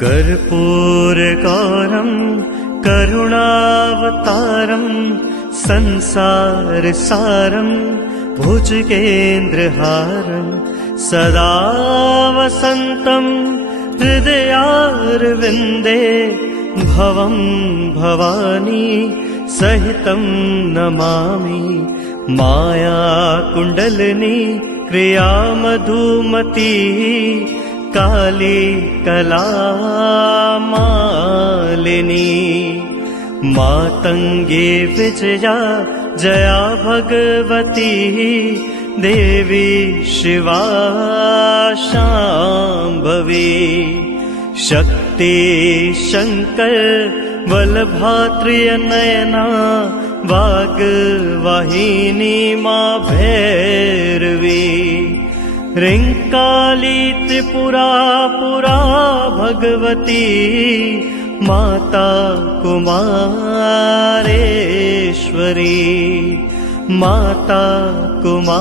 कर्पूरगौरं करुणावतारं संसारसारं भुजगेन्द्रहारं सदा वसन्तं हृदयारविन्दे भवं भवानी सहितं नमामि। मायाकुण्डलिनी क्रियामधुमती काली कलामालिनी मातङ्गी विजया जया भगवती देवी शिवा शाम्भवी शक्ति शङ्कर बलभात्रिनयना वाग्वाहिनी मा भैरवी ह्रीङ्काली त्रिपुरा पुरा भगवती माता कुमारेश्वरी माता कुमारेश्वरी।